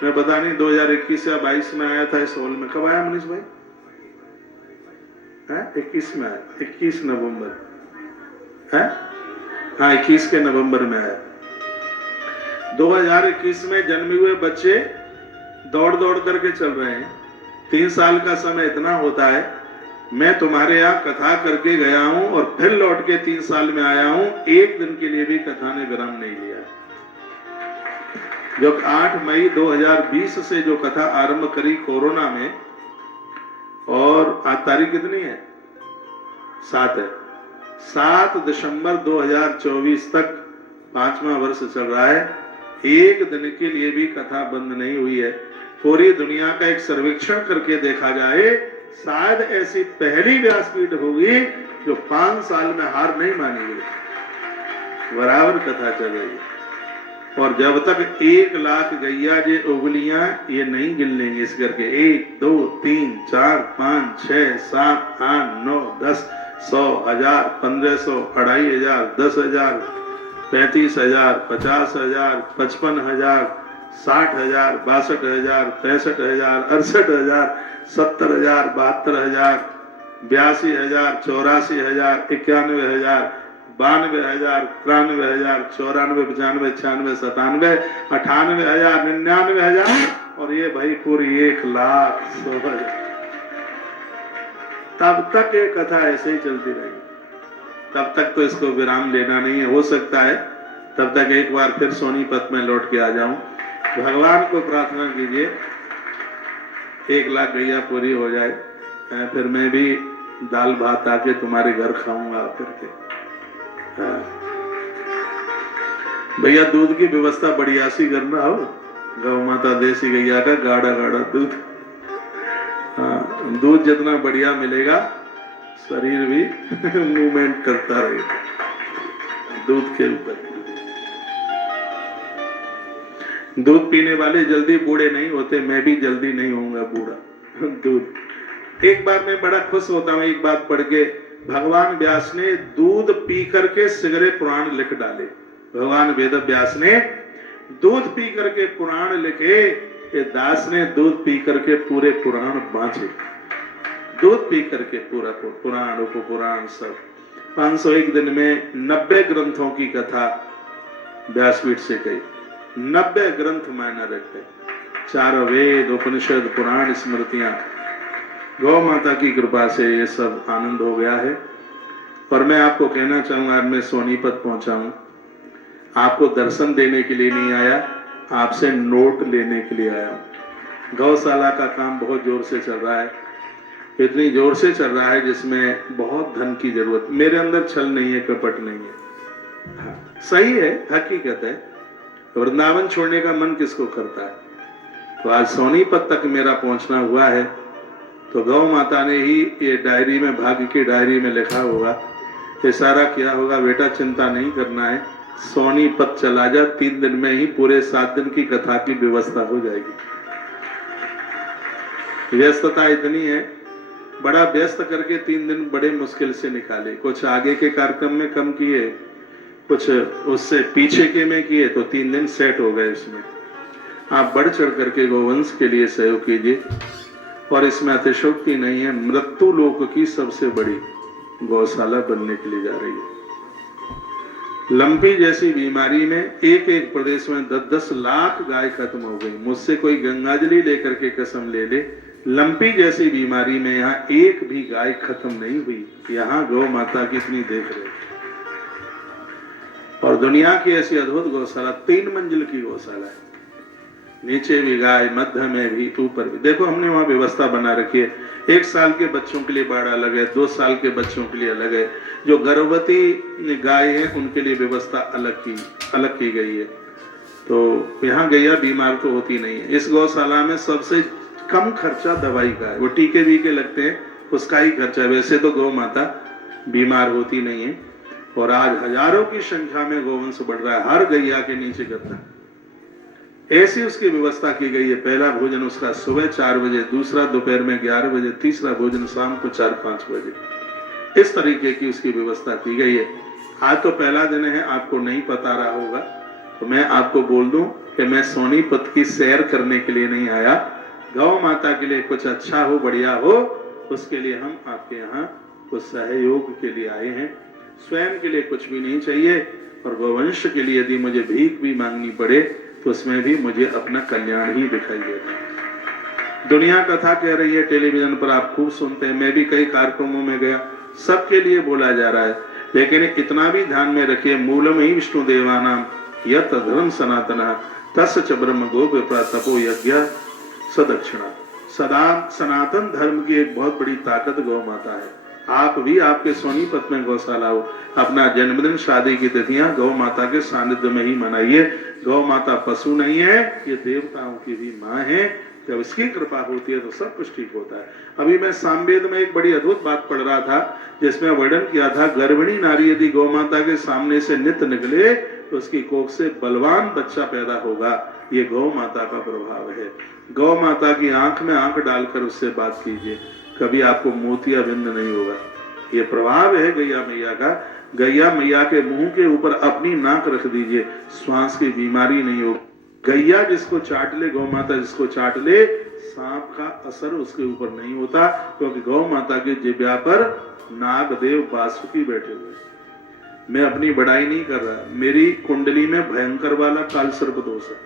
मैं पता नहीं 2021 या 22 में आया था इस हॉल में। कब आया मनीष भाई? 21 में आया, 21 नवंबर है, हाँ 21 के नवंबर में आया। 2021 में जन्मे हुए बच्चे दौड़ दौड़ करके चल रहे हैं। 3 साल का समय इतना होता है। मैं तुम्हारे यहाँ कथा करके गया हूं और फिर लौट के 3 साल में आया हूं, एक दिन के लिए भी कथा ने विराम नहीं लिया। जब 8 मई 2020 से जो कथा आरंभ करी कोरोना में, और आज तारीख कितनी है? 7 है। 7 दिसंबर 2024 तक 5वां वर्ष चल रहा है। एक दिन के लिए भी कथा बंद नहीं हुई है। पूरी दुनिया का एक सर्वेक्षण करके देखा जाए, शायद ऐसी पहली व्यासपीठ होगी जो 5 साल में हार नहीं मानी गई, बराबर कथा चल रही है। और जब तक 1 लाख गैया जे उगलियां ये नहीं गिन लेंगे इस करके, 1 2 3 4 5 6 7 8 9 10 100 1000 1500 2500 10,000 35,000 50,000 55,000 60,000 62,000 63,000 68,000 70,000 72,000 82,000 84,000 91,000 92,000 93,000 94 95 96 97 98,000 99,000 और ये भाई पूरी 1,00,000। तब तक ये कथा ऐसे ही चलती रहेगी, तब तक तो इसको विराम लेना नहीं है। हो सकता है तब तक एक बार फिर सोनीपत में लौट के आ जाऊं। भगवान को प्रार्थना कीजिए 1 लाख गैया पूरी हो जाए, फिर मैं भी दाल भात आके तुम्हारे घर खाऊंगा करके। भैया दूध की व्यवस्था बढ़िया सी करना हो, गौ माता देसी गैया का गाढ़ा गाढ़ा दूध। हाँ, दूध जितना बढ़िया मिलेगा शरीर भी मूवमेंट करता रहेगा दूध के ऊपर। दूध पीने वाले जल्दी बूढ़े नहीं होते, मैं भी जल्दी नहीं होऊंगा बूढ़ा। दूध, एक बार मैं बड़ा खुश होता हूं, एक बात पढ़ के, भगवान व्यास ने दूध पी करके सिगरे पुराण लिख डाले। भगवान वेद व्यास ने दूध पी करके पुराण लिखे, ये दास ने दूध पी करके पूरे पुराण बांचे। दूध पी करके पूरा पुराण उपपुराण सब 501 दिन में 90 ग्रंथों की कथा व्यासपीठ से कही। 90 ग्रंथ मायना रखते, 4 वेद उपनिषद पुराण स्मृतियां। गौ माता की कृपा से ये सब आनंद हो गया है। और मैं आपको कहना चाहूंगा, मैं सोनीपत पहुंचा हूं, आपको दर्शन देने के लिए नहीं आया, आपसे नोट लेने के लिए आया हूं। गौशाला का काम बहुत जोर से चल रहा है, इतनी जोर से चल रहा है जिसमें बहुत धन की जरूरत। मेरे अंदर छल नहीं है, कपट नहीं है। हाँ, सही है, हकीकत है। वृंदावन छोड़ने का मन किसको करता है? तो आज सोनीपत तक मेरा पहुंचना हुआ है, तो गौ माता ने ही ये डायरी में, भाग्य की डायरी में लिखा होगा, इशारा किया होगा, बेटा चिंता नहीं करना है, सोनीपत चला जा, 3 दिन में ही पूरे 7 दिन की कथा की व्यवस्था हो जाएगी। व्यस्तता इतनी है, बड़ा व्यस्त करके 3 दिन बड़े मुश्किल से निकाले। कुछ आगे के कार्यक्रम में कम किए, कुछ उससे पीछे के में किए, तो 3 दिन सेट हो गए इसमें। आप बढ़ चढ़ करके गोवंश के लिए सहयोग कीजिए। और इसमें अतिशयोक्ति नहीं है, मृत्यु लोक की सबसे बड़ी गौशाला बनने के लिए जा रही है। लंपी जैसी बीमारी में एक प्रदेश में 10-10 लाख गाय खत्म हो गई। मुझसे कोई गंगाजली लेकर के कसम ले ले लंपी जैसी बीमारी में यहाँ एक भी गाय खत्म नहीं हुई। यहाँ गौ माता की इतनी देख रेख। और दुनिया की ऐसी अद्भुत गौशाला, 3 मंजिल की गौशाला है। नीचे भी गाय, मध्य में भी, ऊपर भी। देखो हमने वहां व्यवस्था बना रखी है। 1 साल के बच्चों के लिए बाड़ा अलग है, 2 साल के बच्चों के लिए अलग है। जो गर्भवती गाय है उनके लिए व्यवस्था अलग की गई है। तो यहाँ गैया बीमार तो होती नहीं है। इस गौशाला में सबसे कम खर्चा दवाई का है। वो टीके वीके लगते हैं, उसका ही खर्चा। वैसे तो गौ माता बीमार होती नहीं है। और आज हजारों की संख्या में गौवंश बढ़ रहा है। हर गैया के नीचे गद्दा। ऐसी उसकी व्यवस्था की गई है। पहला भोजन उसका सुबह 4 बजे, दूसरा दोपहर में 11 बजे, तीसरा भोजन शाम को 4-5 बजे। इस तरीके की उसकी व्यवस्था की गई है। आज तो पहला दिन है, आपको नहीं पता रहा होगा, तो मैं आपको बोल दूं कि मैं सोनीपत की सैर करने के लिए नहीं आया। गौ माता के लिए कुछ अच्छा हो, बढ़िया हो, उसके लिए हम आपके यहाँ कुछ सहयोग के लिए आए हैं। स्वयं के लिए कुछ भी नहीं चाहिए। और गौवंश के लिए यदि मुझे भीख भी मांगनी पड़े तो उसमें भी मुझे अपना कल्याण ही दिखाई देता है। दुनिया कथा कह रही है, टेलीविजन पर आप खूब सुनते हैं। मैं भी कई कार्यक्रमों में गया, सबके लिए बोला जा रहा है। लेकिन इतना भी ध्यान में रखिए, मूलम ही विष्णु देवानाम यत धर्म सनातना तस् च ब्रह्म गो विप्रा तपो यज्ञ सदक्षिणा। सदा सनातन धर्म की एक बहुत बड़ी ताकत गौ माता है। आप भी आपके सोनीपत में गौशाला हो, अपना जन्मदिन, शादी की तिथियां गौ माता के सानिध्य में ही मनाइए। गौ माता पशु नहीं है, ये देवताओं की भी माँ है। जब इसकी कृपा होती है तो सब कुछ ठीक होता है। अभी मैं सामवेद में एक बड़ी अद्भुत बात पढ़ रहा था, जिसमें वर्णन किया था, गर्भिणी नारी यदि गौ माता के सामने से नित्य निकले तो उसकी कोख से बलवान बच्चा पैदा होगा। ये गौ माता का प्रभाव है। गौ माता की आंख में आंख डालकर उससे बात कीजिए, कभी आपको मोतिया बिंद नहीं होगा। ये प्रभाव है गैया मैया का। गैया मैया के मुंह के ऊपर अपनी नाक रख दीजिए, श्वास की बीमारी नहीं होगी। गैया जिसको चाट ले, गौ माता जिसको चाट ले, सांप का असर उसके ऊपर नहीं होता, क्योंकि गौ माता की जिब्या पर नागदेव वासुकी बैठे हुए। मैं अपनी बड़ाई नहीं कर रहा, मेरी कुंडली में भयंकर वाला काल सर्प दोष है।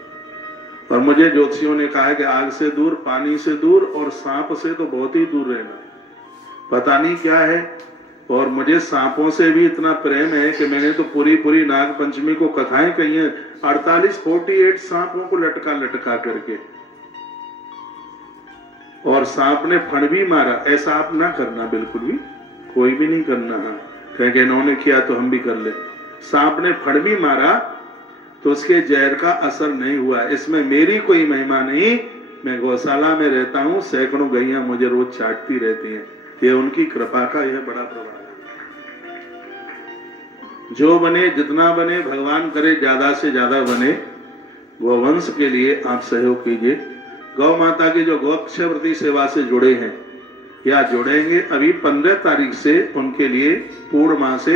और मुझे ज्योतिषियों ने कहा है कि आग से दूर, पानी से दूर और सांप से तो बहुत ही दूर रहना है। पता नहीं क्या है। और मुझे सांपों से भी इतना प्रेम है कि मैंने तो पूरी नाग पंचमी को कथाएं कही हैं, 48 सांपों को लटका करके। और सांप ने फण भी मारा। ऐसा आप ना करना, बिल्कुल भी कोई भी नहीं करना। हाँ, कहेंगे इन्होंने किया तो हम भी कर ले। सांप ने फण भी मारा तो उसके जहर का असर नहीं हुआ। इसमें मेरी कोई महिमा नहीं। मैं गौशाला में रहता हूँ, सैकड़ों गैया मुझे रोज चाटती रहती हैं। ये उनकी कृपा का यह बड़ा प्रभाव है। जो बने, जितना बने, भगवान करे ज्यादा से ज्यादा बने। गौवंश के लिए आप सहयोग कीजिए। गौ माता की जो गौक्षव्रती सेवा से जुड़े हैं या जुड़ेंगे, अभी 15 तारीख से उनके लिए पूर्णिमा से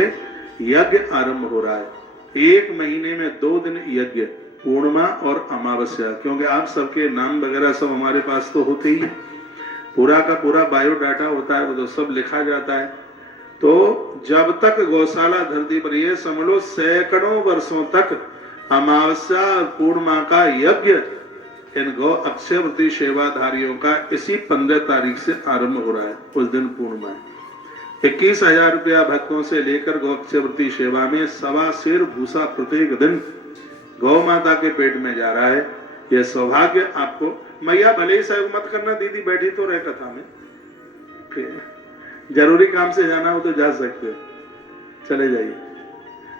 यज्ञ आरंभ हो रहा है। 1 महीने में 2 दिन यज्ञ, पूर्णिमा और अमावस्या। क्योंकि आप सबके नाम वगैरह सब हमारे पास तो होते ही, पूरा का पूरा बायोडाटा होता है, वो तो सब लिखा जाता है। तो जब तक गौशाला धरती पर, ये समझ लो सैकड़ों वर्षों तक अमावस्या पूर्णिमा का यज्ञ इन गौ अक्षयवृत्ति सेवाधारियों का इसी 15 तारीख से आरंभ हो रहा है। उस दिन पूर्णिमा है। 21,000 रुपया भक्तों से लेकर गौ अक्षयवृत्ति सेवा में 1.25 सेर भूसा प्रत्येक दिन गौ माता के पेट में जा रहा है। यह सौभाग्य आपको, मैया भले ही सहयोग मत करना, दीदी बैठी तो रहे कथा में, जरूरी काम से जाना हो तो जा सकते हो, चले जाइए।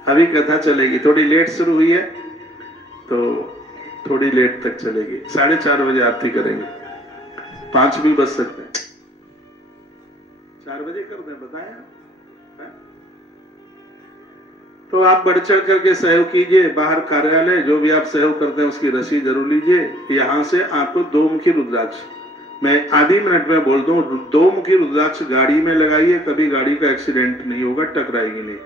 अभी कथा चलेगी, थोड़ी लेट शुरू हुई है तो थोड़ी लेट तक चलेगी। 4:30 बजे आरती करेंगे, 5 भी बज सकते हैं। 4 बजे कर दें, बताएं आप। तो आप बढ़ चढ़ करके सहयोग कीजिए। बाहर कार्यालय जो भी आप सहयोग करते हैं उसकी रसीद जरूर लीजिए। यहां से आपको 2 मुखी रुद्राक्ष, मैं आधी मिनट में बोल दूं, 2 मुखी रुद्राक्ष गाड़ी में लगाइए, कभी गाड़ी का एक्सीडेंट नहीं होगा, टकराएगी नहीं।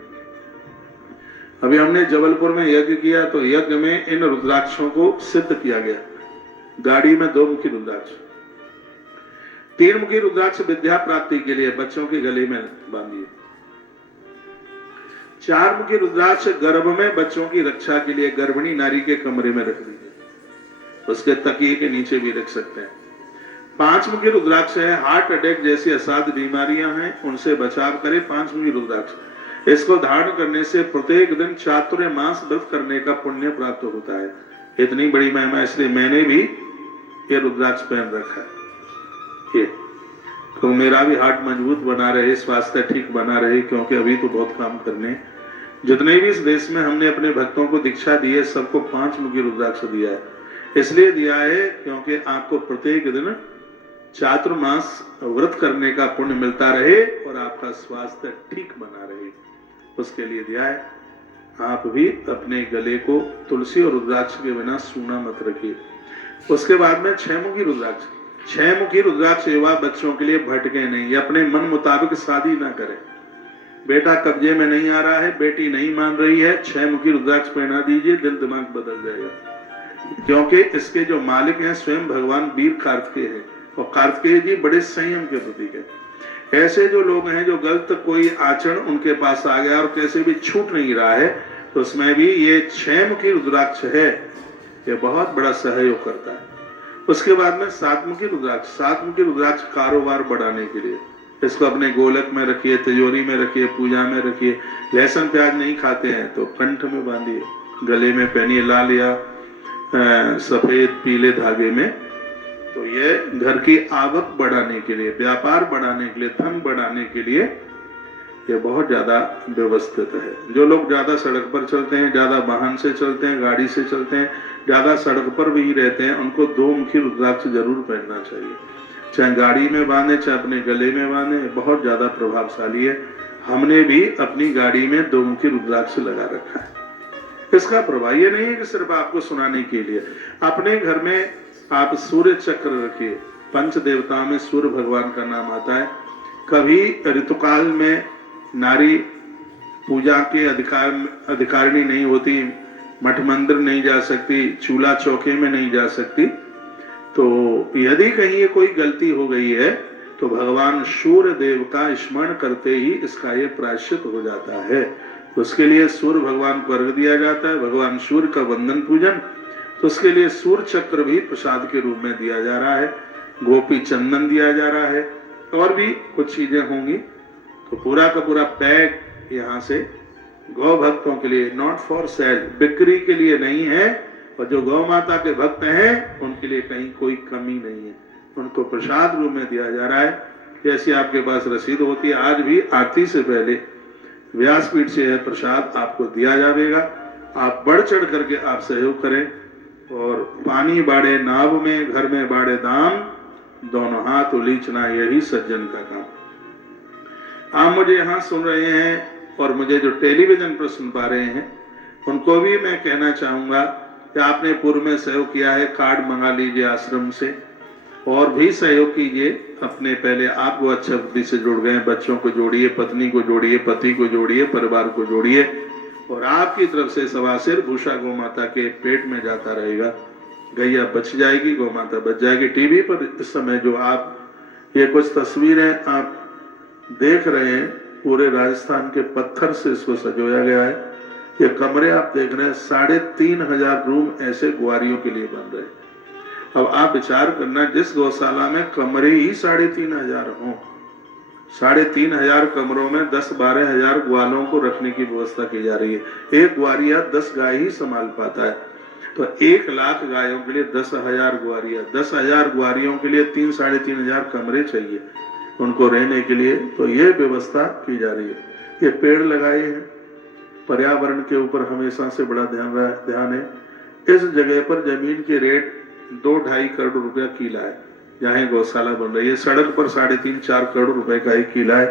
अभी हमने जबलपुर में यज्ञ किया तो यज्ञ में इन रुद्राक्षों को सिद्ध किया गया। गाड़ी में 2 मुखी रुद्राक्ष। 3 मुखी रुद्राक्ष विद्या प्राप्ति के लिए बच्चों के गले में बांधिए। 4 मुखी रुद्राक्ष गर्भ में बच्चों की रक्षा के लिए गर्भिणी नारी के कमरे में रख दीजिए, उसके तकिए के नीचे भी रख सकते हैं। 5 मुखी रुद्राक्ष है, हार्ट अटैक जैसी असाध्य बीमारियां हैं उनसे बचाव करे 5 मुखी रुद्राक्ष। इसको धारण करने से प्रत्येक दिन चातुर्मास व्रत करने का पुण्य प्राप्त होता है। इतनी बड़ी महिमा, इसलिए मैंने भी ये रुद्राक्ष पहन रखा है। ये तो मेरा भी हार्ट मजबूत बना रहे, स्वास्थ्य ठीक बना रहे, क्योंकि अभी तो बहुत काम करने। जितने भी इस देश में हमने अपने भक्तों को दीक्षा दी है सबको 5 मुखी रुद्राक्ष दिया है। इसलिए दिया है क्योंकि आपको प्रत्येक दिन चातुर्मास व्रत करने का पुण्य मिलता रहे और आपका स्वास्थ्य ठीक बना रहे, उसके लिए दिया है। आप भी अपने गले को तुलसी और रुद्राक्ष के बिना सूना मत रखिए। उसके बाद में 6 मुखी रुद्राक्ष। 6 मुखी रुद्राक्ष युवा बच्चों के लिए भटके नहीं, अपने मन मुताबिक शादी ना करें। बेटा कब्जे में नहीं आ रहा है, बेटी नहीं मान रही है, 6 मुखी रुद्राक्ष पहना दीजिए, दिल दिमाग बदल जाएगा। क्योंकि इसके जो मालिक हैं स्वयं भगवान वीर कार्तिकेय हैं, और कार्तिकेय जी बड़े संयम के प्रतीक है। ऐसे जो लोग हैं जो गलत कोई आचरण उनके पास आ गया और कैसे भी छूट नहीं रहा है, तो उसमें भी ये 6 मुखी रुद्राक्ष है, ये बहुत बड़ा सहयोग करता है। उसके बाद में 7 मुखी रुद्राक्ष। 7 मुखी रुद्राक्ष कारोबार बढ़ाने के लिए, इसको अपने गोलक में रखिए, तिजोरी में रखिए, पूजा में रखिए। लहसुन प्याज नहीं खाते हैं तो कंठ में बांधिए, गले में पहनिए लाल या सफेद पीले धागे में। तो ये घर की आवक बढ़ाने के लिए, व्यापार बढ़ाने के लिए, धन बढ़ाने के लिए ये बहुत ज्यादा व्यवस्थित है। जो लोग ज्यादा सड़क पर चलते हैं, ज्यादा वाहन से चलते हैं, गाड़ी से चलते हैं, ज्यादा सड़क पर भी रहते हैं, उनको 2 मुखी रुद्राक्ष जरूर पहनना चाहिए। चाहे गाड़ी में बांधे, चाहे अपने गले में बांधे, बहुत ज्यादा प्रभावशाली है। हमने भी अपनी गाड़ी में 2 मुखी रुद्राक्ष लगा रखा है। इसका प्रभाव ये नहीं है कि सिर्फ आपको सुनाने के लिए। अपने घर में आप सूर्य चक्र रखिए। पंच देवताओं में सूर्य भगवान का नाम आता है। कभी ऋतुकाल में नारी पूजा के अधिकारिणी नहीं होती, मठ मंदिर नहीं जा सकती, चूल्हा चौके में नहीं जा सकती। तो यदि कहीं ये कोई गलती हो गई है तो भगवान सूर्य देव का स्मरण करते ही इसका ये प्रायश्चित हो जाता है। तो उसके लिए सूर्य भगवान को अर्घ दिया जाता है, भगवान सूर्य का वंदन पूजन। तो उसके लिए सूर्य चक्र भी प्रसाद के रूप में दिया जा रहा है, गोपी चंदन दिया जा रहा है, और भी कुछ चीजें होंगी। तो पूरा का पूरा पैक यहाँ से गौ भक्तों के लिए, नॉट फॉर सेल, बिक्री के लिए नहीं है। और जो गौ माता के भक्त हैं उनके लिए कहीं कोई कमी नहीं है, उनको प्रसाद रूप में दिया जा रहा है। जैसी आपके पास रसीद होती है, आज भी आरती से पहले व्यासपीठ से यह प्रसाद आपको दिया जाएगा। आप बढ़ चढ़ करके आप सहयोग करें। और पानी बाड़े नाव में, घर में बाड़े दाम, दोनों हाथ उलीचना यही सज्जन का काम। आप मुझे यहाँ सुन रहे हैं और मुझे जो टेलीविजन पर सुन पा रहे हैं, उनको भी मैं कहना चाहूंगा कि आपने पूर्व में सहयोग किया है, कार्ड मंगा लीजिए आश्रम से, और भी सहयोग कीजिए। अपने पहले आप वो अच्छा बुद्धि से जुड़ गए, बच्चों को जोड़िए, पत्नी को जोड़िए, पति को जोड़िए, परिवार को जोड़िए, और आपकी तरफ से सवासिर भूषा गौ माता के पेट में जाता रहेगा। गैया बच जाएगी, गौ माता बच जाएगी। टीवी पर इस समय जो आप ये कुछ तस्वीरें आप देख रहे हैं, पूरे राजस्थान के पत्थर से इसको सजोया गया है। ये कमरे आप देख रहे हैं, 3500 रूम ऐसे ग्वारियों के लिए बन रहे हैं। अब आप विचार करना, जिस गौशाला में कमरे ही 3500 हों, 3500 कमरों में 10-12 हजार ग्वालों को रखने की व्यवस्था की जा रही है। एक ग्वारिया 10 गाय ही संभाल पाता है। तो 1 लाख गायों के लिए 10,000 ग्वारिया, 10,000 ग्वारियों के लिए 3-3.5 कमरे चाहिए उनको रहने के लिए। तो ये व्यवस्था की जा रही है। ये पेड़ लगाए हैं, पर्यावरण के ऊपर हमेशा से बड़ा ध्यान है। इस जगह पर जमीन के रेट 2-2.5 करोड़ रुपया किला है, जहाँ गौशाला बन रही है। सड़क पर 3.5-4 करोड़ रुपए का ही किला है।